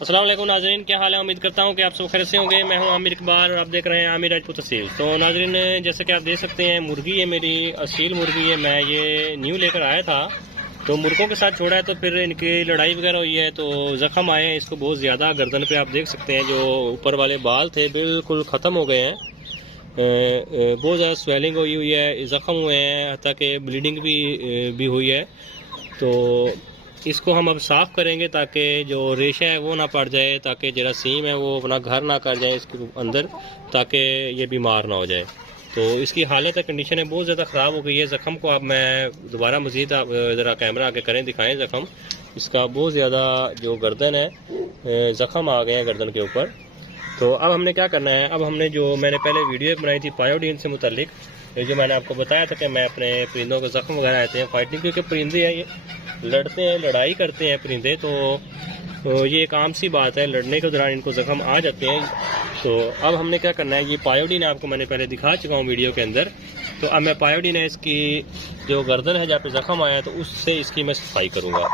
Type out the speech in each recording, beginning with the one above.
अस्सलाम वालेकुम नाज़रीन, क्या हाल है। उम्मीद करता हूँ कि आप सब खैर से होंगे। मैं हूँ आमिर इकबाल और आप देख रहे हैं आमिर राजपूत तहसील। तो नाज़रीन, जैसे कि आप देख सकते हैं, मुर्गी है मेरी, असील मुर्गी है। मैं ये न्यू लेकर आया था, तो मुर्गों के साथ छोड़ा है, तो फिर इनकी लड़ाई वगैरह हुई है, तो ज़ख्म आए हैं इसको बहुत ज़्यादा। गर्दन पे आप देख सकते हैं जो ऊपर वाले बाल थे बिल्कुल ख़त्म हो गए हैं। बहुत ज़्यादा स्वेलिंग हुई है, ज़ख्म हुए हैं, हत्ता कि ब्लीडिंग भी हुई है। तो इसको हम अब साफ़ करेंगे ताकि जो रेशा है वो ना पड़ जाए, ताकि जरासीम है वो अपना घर ना कर जाए इसके अंदर, ताकि ये बीमार ना हो जाए। तो इसकी हालत कंडीशन है बहुत ज़्यादा ख़राब हो गई है। ज़ख़म को अब मैं दोबारा मज़ीद ज़रा कैमरा आके करें, दिखाएं ज़ख़म इसका। बहुत ज़्यादा जो गर्दन है ज़ख़म आ गए हैं गर्दन के ऊपर। तो अब हमने क्या करना है, अब हमने जो मैंने पहले वीडियो बनाई थी पायोडीन से मुतल्लिक, जो मैंने आपको बताया था कि मैं अपने परिंदों के ज़ख्म वगैरह आते हैं फाइटिंग, क्योंकि परिंदे हैं ये लड़ते हैं, लड़ाई करते हैं परिंदे, तो ये एक आम सी बात है, लड़ने के दौरान इनको ज़ख्म आ जाते हैं। तो अब हमने क्या करना है, ये पायोडीन आपको मैंने पहले दिखा चुका हूँ वीडियो के अंदर। तो अब मैं पायोडीन है इसकी जो गर्दन है जहाँ पे ज़ख्म आया है, तो उससे इसकी मैं सफाई करूँगा।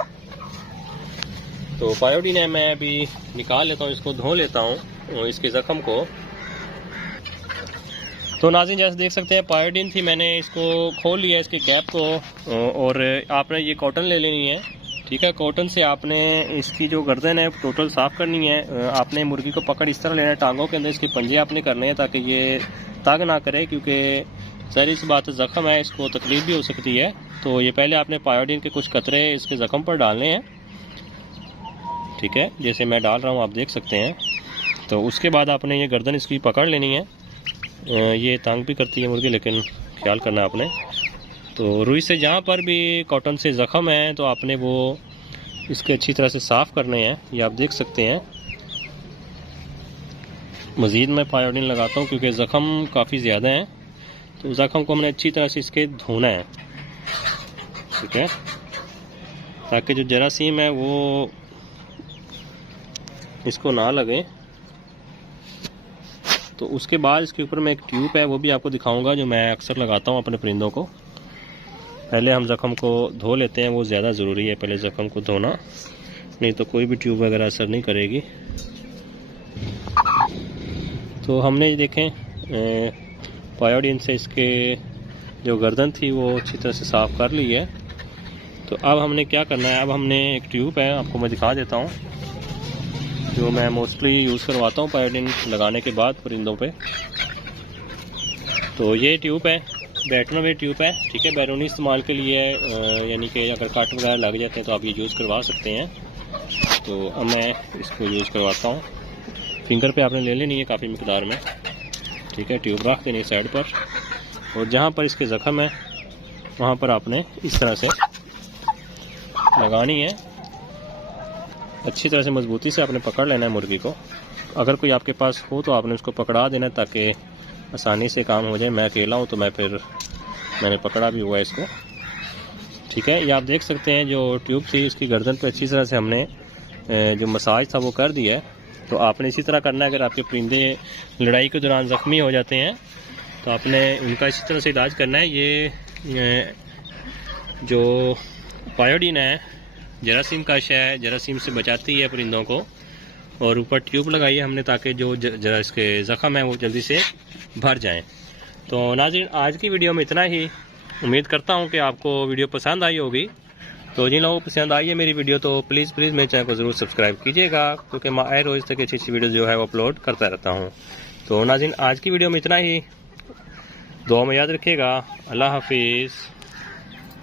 तो पायोडीन है मैं अभी निकाल लेता हूँ, इसको धो लेता हूँ इसके ज़ख्म को। तो नाज़रीन, जैसे देख सकते हैं पायोडीन थी, मैंने इसको खोल लिया इसके कैप को, और आपने ये कॉटन ले लेनी है। ठीक है, कॉटन से आपने इसकी जो गर्दन है टोटल साफ़ करनी है। आपने मुर्गी को पकड़ इस तरह लेना है, टांगों के अंदर इसके पंजे आपने करने हैं ताकि ये तंग ना करे, क्योंकि सारी सी बात ज़ख़म है, इसको तकलीफ भी हो सकती है। तो ये पहले आपने पायोडीन के कुछ कतरे इसके ज़ख़म पर डालने हैं। ठीक है, जैसे मैं डाल रहा हूँ आप देख सकते हैं। तो उसके बाद आपने ये गर्दन इसकी पकड़ लेनी है। ये तंग भी करती है मुर्गी, लेकिन ख्याल करना है आपने। तो रुई से जहाँ पर भी कॉटन से ज़ख़म है तो आपने वो इसके अच्छी तरह से साफ़ करने हैं। ये आप देख सकते हैं। मज़ीद मैं पायोडीन लगाता हूँ क्योंकि ज़ख़म काफ़ी ज़्यादा हैं, तो ज़ख़म को हमने अच्छी तरह से इसके धोना है। ठीक है, ताकि जो जरासीम है वो इसको ना लगे। तो उसके बाद इसके ऊपर में एक ट्यूब है, वो भी आपको दिखाऊंगा, जो मैं अक्सर लगाता हूँ अपने परिंदों को। पहले हम ज़ख़म को धो लेते हैं, वो ज़्यादा ज़रूरी है पहले ज़ख़म को धोना, नहीं तो कोई भी ट्यूब वगैरह असर नहीं करेगी। तो हमने देखें पायोडीन से इसके जो गर्दन थी वो अच्छी तरह से साफ़ कर ली है। तो अब हमने क्या करना है, अब हमने एक ट्यूब है, आपको मैं दिखा देता हूँ, जो मैं मोस्टली यूज़ करवाता हूँ पायोडीन लगाने के बाद परिंदों पे। तो ये ट्यूब है, बैटनोवेट ट्यूब है। ठीक है, बैरूनी इस्तेमाल के लिए, यानी कि अगर कट वगैरह लग जाते हैं तो आप ये यूज़ करवा सकते हैं। तो अब मैं इसको यूज़ करवाता हूँ। फिंगर पे आपने ले लेनी है काफ़ी मकदार में। ठीक है, ट्यूब रख देनी साइड पर, और जहाँ पर इसके ज़ख़म है वहाँ पर आपने इस तरह से लगानी है। अच्छी तरह से मजबूती से आपने पकड़ लेना है मुर्गी को। अगर कोई आपके पास हो तो आपने उसको पकड़ा देना ताकि आसानी से काम हो जाए। मैं अकेला हूँ तो मैंने पकड़ा भी हुआ है इसको। ठीक है, ये आप देख सकते हैं जो ट्यूब थी उसकी गर्दन पे अच्छी तरह से हमने जो मसाज था वो कर दिया है। तो आपने इसी तरह करना है। अगर आपके परिंदे लड़ाई के दौरान ज़ख्मी हो जाते हैं तो आपने उनका इसी तरह से इलाज करना है। ये जो पायोडीन है जरासीम का शय है, जरासीम से बचाती है परिंदों को, और ऊपर ट्यूब लगाई है हमने ताकि जो जरा इसके ज़ख़म है वो जल्दी से भर जाएं। तो नाज़रीन, आज की वीडियो में इतना ही। उम्मीद करता हूं कि आपको वीडियो पसंद आई होगी। तो जिन लोगों को पसंद आई है मेरी वीडियो तो प्लीज़ मेरे चैनल को ज़रूर सब्सक्राइब कीजिएगा, क्योंकि मैं आए रोज़ तक अच्छी वीडियो जो है वो अपलोड करता रहता हूँ। तो नाज़रीन, आज की वीडियो में इतना ही। दुआ में याद रखिएगा। अल्लाह हाफिज़।